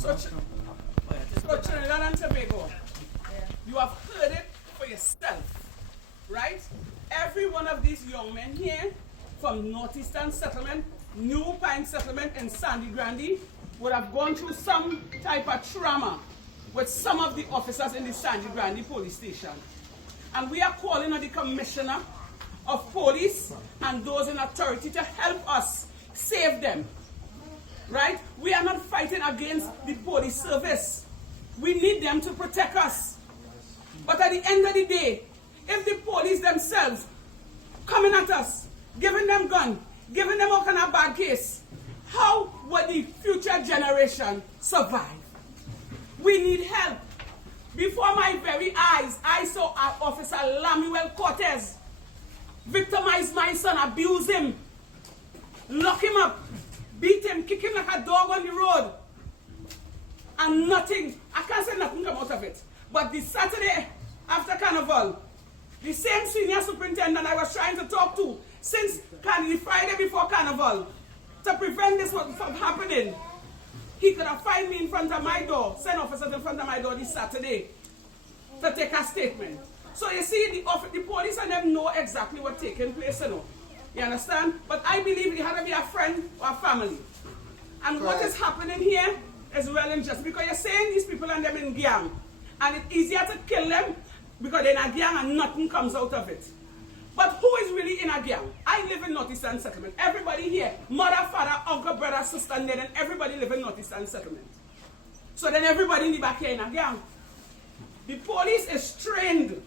So Trinidad and Tobago, you have heard it for yourself, right? Every one of these young men here from Northeastern Settlement, New Pine Settlement and Sandy Grande would have gone through some type of trauma with some of the officers in the Sandy Grande police station. And we are calling on the Commissioner of Police and those in authority to help us save them. Right? We are not fighting against the police service. We need them to protect us. But at the end of the day, if the police themselves coming at us, giving them gun, giving them all kind of bad case, how will the future generation survive? We need help. Before my very eyes, I saw our officer Lemuel Cortez victimize my son, abuse him, lock him up, beat him, kick him like a dog on the road. And nothing, I can't say nothing come out of it. But the Saturday after Carnival, the same senior superintendent I was trying to talk to since the Friday before Carnival to prevent this from happening, he could have found me in front of my door, sent officers in front of my door this Saturday to take a statement. So you see, the police and them know exactly what's taking place, you know. You understand? But I believe it had to be a friend or a family. And what is happening here is well and just because you're saying these people and them in gang. And it's easier to kill them because they're in a gang and nothing comes out of it. But who is really in a gang? I live in Northeastern Settlement. Everybody here, mother, father, uncle, brother, sister, and then everybody live in Northeastern Settlement. So then everybody in the back here in a gang. The police is trained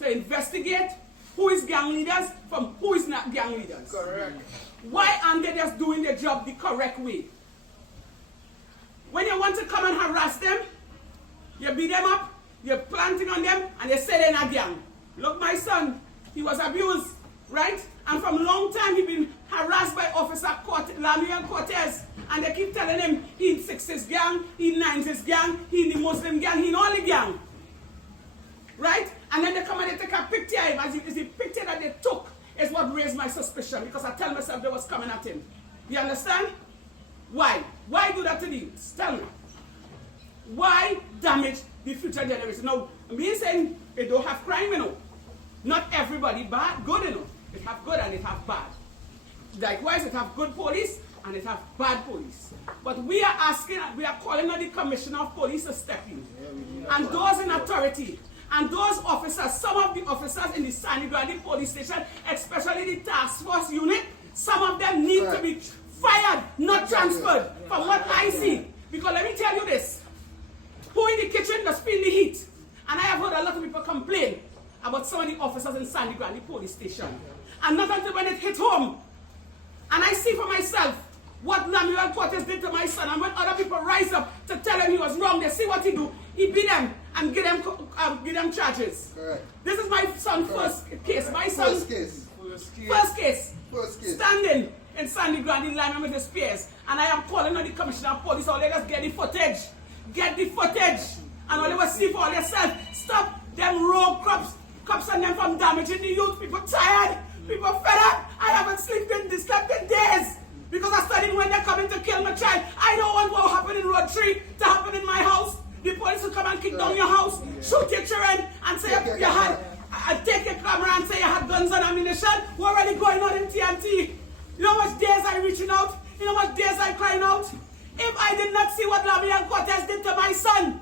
to investigate who is gang leaders from who is not gang leaders. Correct. Why aren't they just doing their job the correct way? When you want to come and harass them, you beat them up, you're planting on them, and you say they're in a gang. Look, my son, he was abused, right? And from a long time, he's been harassed by Officer Lemuel Cortez. And they keep telling him he in 6's gang, he in 9's gang, he in the Muslim gang, he in all the gang. Right? And then they come and they take a picture of him. As the picture that they took is what raised my suspicion because I tell myself they was coming at him. You understand? Why? Why do that to the youths? Tell me. Why damage the future generation? Now, me saying they don't have crime, you know. Not everybody bad, good, you know. It have good and it have bad. Likewise, it have good police and it have bad police. But we are asking, we are calling on the Commissioner of Police to step in. And those in authority, and those officers, some of the officers in the Sandy Grande police station, especially the task force unit, some of them need to be fired, not transferred, from what I see. Because let me tell you this, who in the kitchen does feel the heat? And I have heard a lot of people complain about some of the officers in Sandy Grande police station. And not until when it hit home. And I see for myself what Lemuel Cortez did to my son. And when other people rise up to tell him he was wrong, they see what he do. He beat them and give them charges. Correct. This is my son's first case. My son's first case. Standing in Sandy Grande line with his peers. And I am calling on the Commissioner of Police. All they just get the footage. Get the footage. And all they will see for all yourself. Stop them rogue cops and them from damaging the youth. People tired. People fed up. I haven't slept in days. Because I studied when they're coming to kill my child. I don't want what happened in Road 3 to happen in my house. The police will come and kick down your house, shoot your children, and say you had, take your camera and say you had guns and ammunition. We're already going on in TNT. You know how much days I reaching out? You know how much days I crying out? If I did not see what Lemuel Cortez did to my son,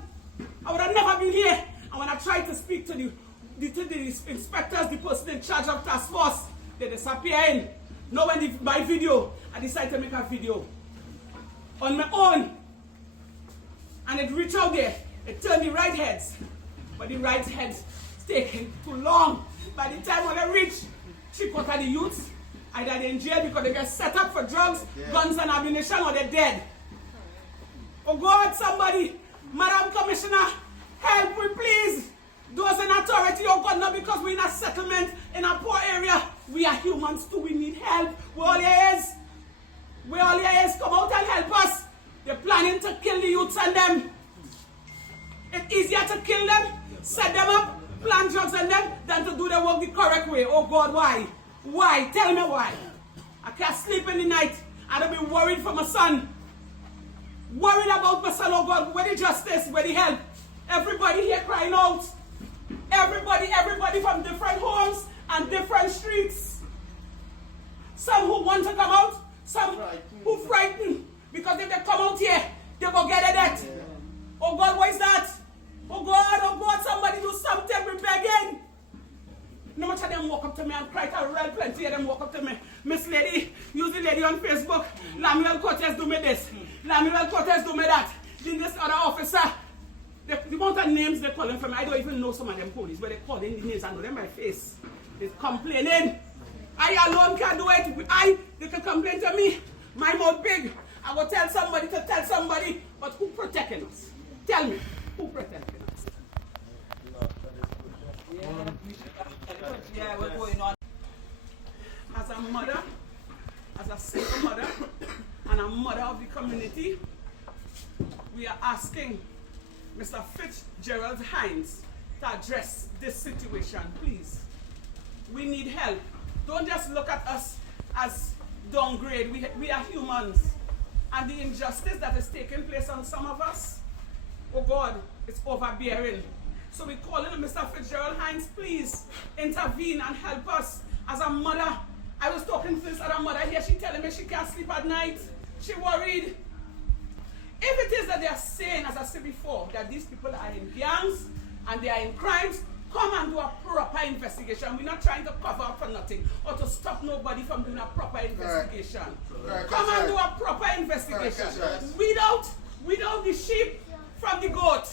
I would have never been here. And when I tried to speak to the inspectors, the person in charge of task force, they disappeared. Now when my video, I decided to make a video on my own. And it reached out there, it turned the right heads. But the right heads taking too long. By the time when I reach, 3/4 of the youths, either they're in jail because they get set up for drugs, guns and ammunition, or they're dead. Oh God, somebody, Madam Commissioner, help me please. Those in authority, oh God, not because we're in a settlement in a poor area. We are humans too, we need help. We all ears. We all ears, come out and help us. They're planning to kill the youths and them. It's easier to kill them, set them up, plant drugs on them, than to do the work the correct way. Oh God, why? Why? Tell me why. I can't sleep in the night. I don't be worried for my son. worried about my son, oh God, where the justice, where the help. Everybody here crying out. Everybody from different homes and different streets. Some who want to come out, some who frightened. Because if they come out here, they will get a death. Oh God, what is that? Oh God, somebody do something, we're begging. No much of them walk up to me and cry, real plenty of them walk up to me. Miss Lady, use the lady on Facebook. Lemuel Cortez do me this. Lemuel Cortez do me that. Then this other officer, the amount of names they calling for me, I don't even know some of them police, but they calling the names, I know them by face. They're complaining. I alone can do it. They can complain to me. My mouth big. I will tell somebody to tell somebody, but who protecting us? Tell me, who protecting us? Yeah, what's going on? As a mother, as a single mother, and a mother of the community, we are asking Mr. Fitzgerald Hines to address this situation, please. We need help. Don't just look at us as downgrade. We are humans. And the injustice that is taking place on some of us, oh God, it's overbearing. So we call on Mr. Fitzgerald Hines, please intervene and help us. As a mother, I was talking to this other mother here, she telling me she can't sleep at night. She worried. If it is that they are saying, as I said before, that these people are in gangs and they are in crimes, come and do a proper investigation. We're not trying to cover up for nothing or to stop nobody from doing a proper investigation. Come and do a proper investigation. Weed out the sheep from the goat.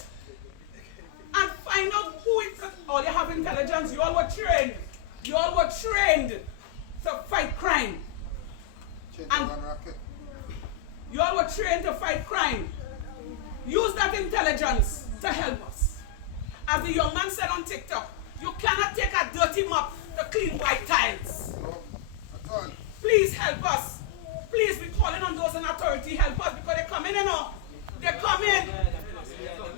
And find out who it is. All you have intelligence. You all were trained. You all were trained to fight crime. And you all were trained to fight crime. Use that intelligence to help us. As the young man said on TikTok, you cannot take a dirty mop to clean white tiles. No, at all. Please help us. Please, we're calling on those in authority, help us, because they come in, you know. They come in.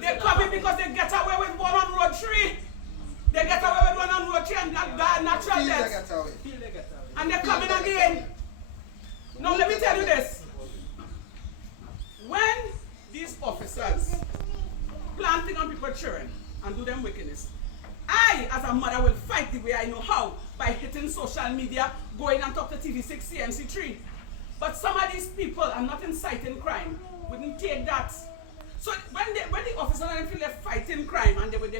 They come in because they get away with one on road 3. They get away with one on road 3 and natural death. And they come in again. Now let me tell you this. When these officers planting on people's children and do them wickedness, I, as a mother, will fight the way I know how, by hitting social media, going and talk to TV6, CNC3. But some of these people are not inciting crime. Wouldn't take that. So when the officer and feel they're fighting crime and they with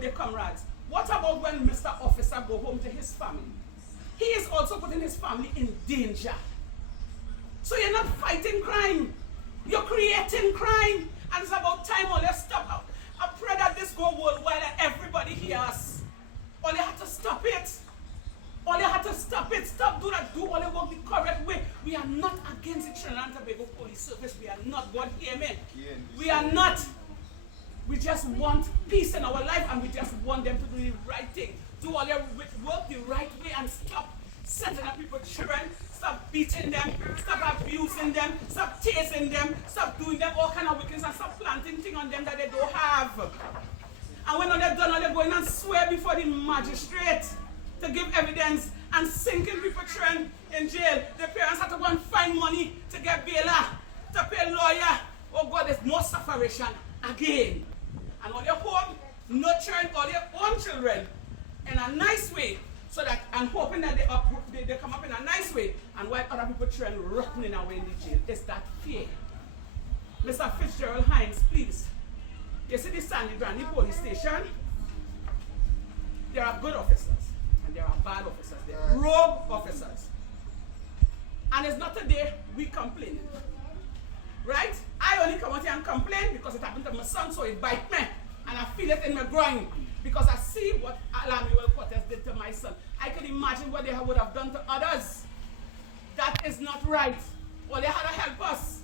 their comrades, what about when Mr. Officer go home to his family? He is also putting his family in danger. So you're not fighting crime. You're creating crime. And it's about time all you stop. I pray that this go worldwide and everybody hears. All you have to stop it. All you have to stop it. Stop doing that. Do all the work the correct way. We are not against the Trinidad and Tobago Police Service. We are not. God hear me. We are not. We just want peace in our life and we just want them to do the right thing. Do all their work the right way and stop setting up people's children. Stop beating them. Stop abusing them. Stop tasing them. Stop doing them all kind of wickedness and stop planting things on them that they don't have. And when all they're done, all they're going and swear before the magistrate to give evidence and sinking people's children in jail. The parents have to go and find money to get bailer, to pay lawyer. Oh God, there's more separation again. And all your home, nurturing all your own children in a nice way, so that I'm hoping that they come up in a nice way, and while other people's children rotting away in the jail. Is that fair? Mr. Fitzgerald Hines, please. You see this Sandy Brandy police station? There are good officers. There are bad officers, there are rogue officers. And it's not today we complaining. Right? I only come out here and complain because it happened to my son, so it bites me. And I feel it in my groin. Because I see what Lemuel Cortez did to my son. I can imagine what they would have done to others. That is not right. Well, they had to help us.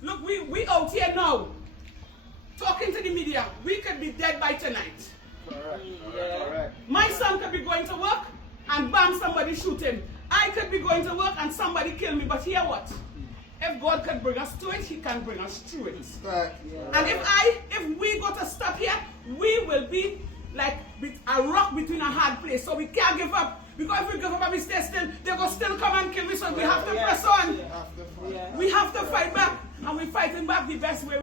Look, we out here now, talking to the media. We could be dead by tonight. Correct. Correct. My son could be going to work and bam, somebody shoot him. I could be going to work and somebody kill me. But hear what? If God can bring us to it, He can bring us through it. Correct. And if we go to stop here, we will be like a rock between a hard place. So we can't give up. Because if we give up and we stay still, they will still come and kill me. So we have to press on. We have to fight back. And we're fighting back the best way